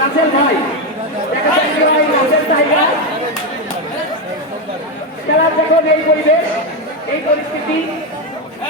রাসেল ভাই। দেখা যাচ্ছে ভাই রাসেল টাইগার খেলার যখন এই পরিবেশ, এই পরিস্থিতি।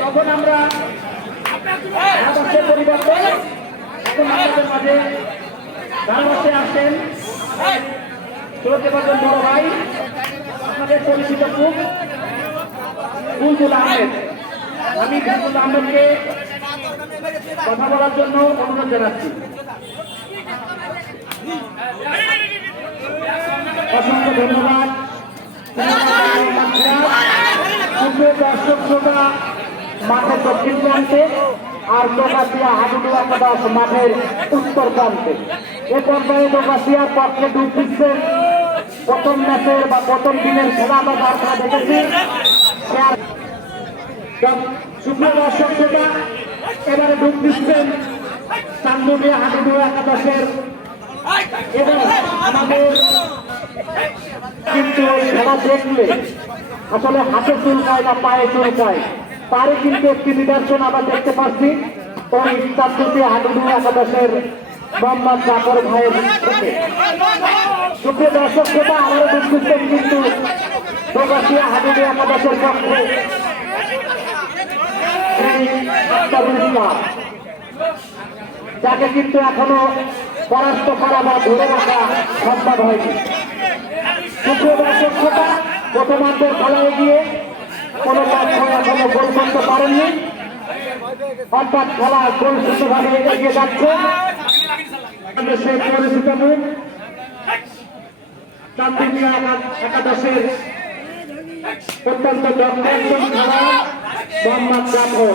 তখন আমরা পরিবর্তন। এখন আমাদের মাঝে ধারাভাষ্যে আসেন চলতে পারবেন বড় ভাই, আপনাদের পরিচিত খুব বুলবুল আহমেদ। আমি বুলবুল আহমেদকে কথা বলার জন্য অনুরোধ জানাচ্ছি। অসংখ্য ধন্যবাদ। দর্শক শ্রোতা, মাঠের দক্ষিণ প্রান্তে আর দোকাশিয়া হাবিবুল্লাহ দাস মাঠের উত্তর প্রান্তে। এ পর্যায়ে দোকাশিয়ার পক্ষে ডুব দিচ্ছেন প্রথম ম্যাচের বা প্রথম দিনের খেলা আমরা বার্তা দেখেছি। সুপ্রিয় দর্শক শ্রোতা, এবারে ডুব দিচ্ছেন চান্দুলিয়া হাবিবুল্লাহ একাদশের এবং আমাদের কিন্তু খেলা দেখলে আসলে হাতে চুলকায় না, পায়ে চুলকায় পারে কিন্তু একটি নিদর্শন আমরা দেখতে পাচ্ছি। ওই চারটি হাডুডু একাদশের মোহাম্মদ জাফর ভাইয়ের থেকে সুপ্রিয় দর্শক শ্রোতা আমারও দুঃখিতেন কিন্তু প্রবাসীয় হাডুডু একাদশের পক্ষে যাকে কিন্তু এখনও পরাস্ত করা বা ধরে রাখা সম্ভব হয়নি। সুপ্রিয় দর্শক শ্রোতা প্রথমার্ধের খেলায় গিয়ে কোনো লক্ষ্য এখনও গোল করতে পারেননি। অর্থাৎ খেলা গোলসূত্রভাবে এগিয়ে যাচ্ছে। সেই পরিচিত মুখ চান্দিনিয়া একাদশের অত্যন্ত দক্ষ একজন খেলোয়াড়, মোহাম্মদ জাফর।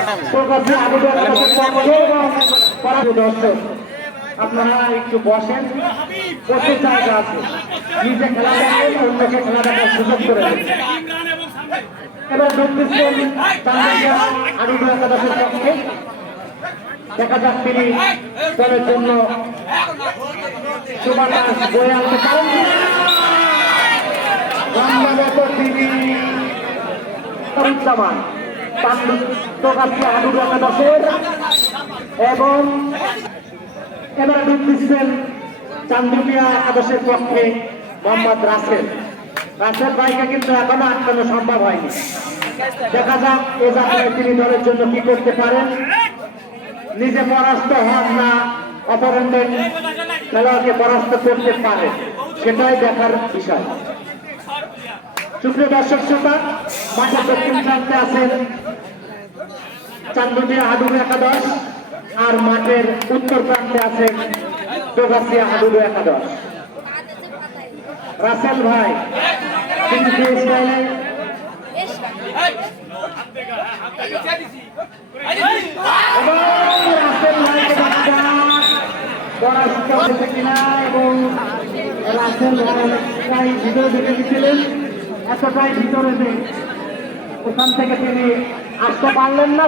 আপনারা একটু বসেন। বসে জায়গা আছে। নিজে খেলা দেখেন, অন্যকে খেলা দেখার সুযোগ করে এবার ঢুকতেছেন চান্দিয়া একাদশের পক্ষে দেখা। যাক তিনি দলের জন্য সুবাতাস বয়ে আনতে পারেন তিনি এবং এবারে ডুব দিচ্ছেন একাদশের পক্ষে মোহাম্মদ রাসেল। রাসেল ভাইকে কিন্তু এখনও আটকানো সম্ভব হয়নি। দেখা যাক এ যাত্রায় তিনি দলের জন্য কি করতে পারেন। নিজে পরাস্ত হন না অপরণ্যের খেলোয়াড়কে পরাস্ত করতে পারে, সেটাই দেখার বিষয়। সুপ্রিয় দর্শক শ্রোতা মাঠের দক্ষিণ প্রান্তে আছেন চান্দুমিয়া হাডুর একাদশ আর মাঠের উত্তর প্রান্তে আছে প্রবাসিয়া হাডুর একাদশ। রাসেল ভাই যে স্টাইলে? রাসেল ভাইকে এবং রাসেল ভাই ভিতরে ঢুকে গেছিলেন এতটাই ভিতরে ওখান থেকে তিনি আসতে পারলেন না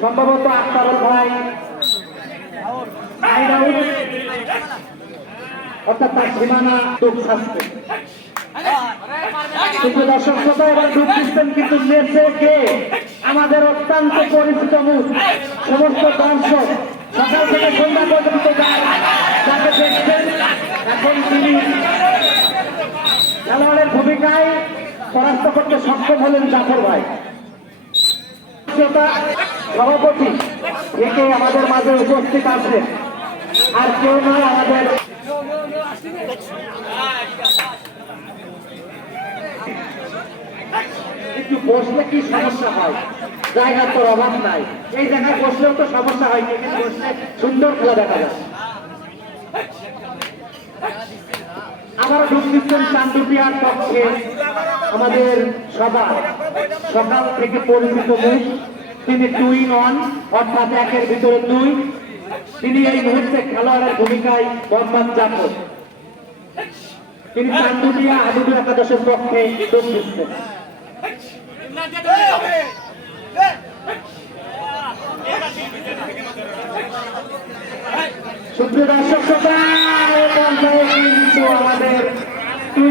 সম্ভবত আক্তারুল ভাই অর্থাৎ তার সীমানা ডুব শাস্তি। কিন্তু দর্শক শ্রোতা, এবার ডুব দিচ্ছেন কিন্তু কে? আমাদের অত্যন্ত পরিচিত মুখ, সমস্ত দর্শক, সকাল থেকে সন্ধ্যা পর্যন্ত দেখছেন, এখন তিনি পরাস্ত করতে সক্ষম হলেন জাফর ভাই। শ্রোতা সভাপতি, একে আমাদের মাঝে উপস্থিত আছে আর কেউ নয় আমাদের একটু বসলে কি সমস্যা হয়? জায়গার তোর অভাব নাই। এই জায়গায় বসলেও তো সমস্যা হয় সুন্দর খেলা দেখা যায়। আবারও ঢুক দিচ্ছেন চান্দুপিয়ার পক্ষে আমাদের সবার সকাল থেকে পরিচিত মুখ। তিনি টুইন অন অর্থাৎ একের ভিতরে দুই। তিনি এই মুহূর্তে খেলোয়াড়ের ভূমিকায় মোহাম্মদ জাফর তিনি চান্দুলিয়া আদুদু একাদশের পক্ষে সুপ্রিয় দর্শক শ্রোতা, আমাদের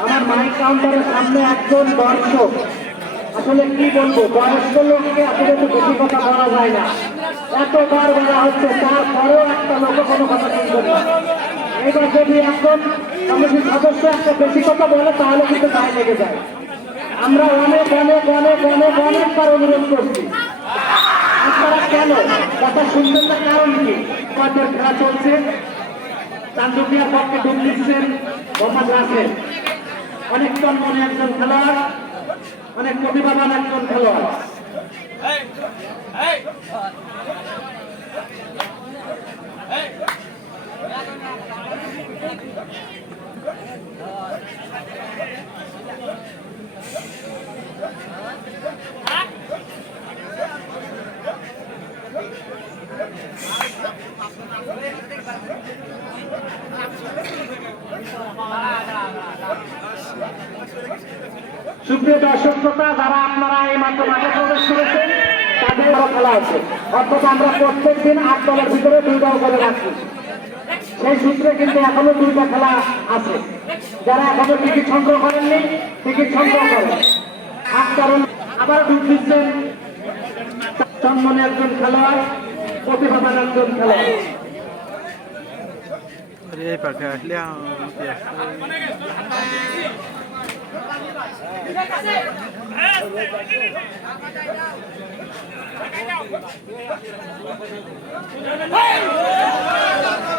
আমার মাইক কাউন্টারের সামনে একজন দর্শক। আসলে কি বলব, বয়স্ক লোককে আসলে তো বেশি কথা বলা যায় না। এতবার বলা হচ্ছে, তারপরেও একটা লোক কোনো কথা শুনবে না। এবার যদি একজন কমিটির সদস্য একটা বেশি কথা বলে, তাহলে কিন্তু গায়ে লেগে যায়। আমরা অনেক অনেক অনেক অনেক অনেকবার অনুরোধ করছি। আপনারা কেন? কথা শুনবেন না কারণ কি? কয়টার খেলা চলছে। চান্দুকিয়ার পক্ষে ডুব দিচ্ছেন মোহাম্মদ রাসেল অনেক মনে একজন খেলোয়াড় অনেক প্রতিভাবান একজন খেলোয়াড়। সুপ্রিয় দর্শক শ্রোতা, যারা আপনারা এই মাত্র মাঠে প্রবেশ করেছেন, তাদের খেলা আছে। অর্থাৎ আমরা প্রত্যেক দিন আট দলের ভিতরে দুই দল করে রাখি সেই সূত্রে কিন্তু এখনও দুইটা খেলা আছে। যারা এখনও টিকিট সংগ্রহ করেননি, টিকিট সংগ্রহ করেন। আট কারণ আবার ডুব দিচ্ছেন একজন খেলোয়াড়, প্রতিভাবান একজন খেলোয়াড়। এই পাখে আসলে Hey!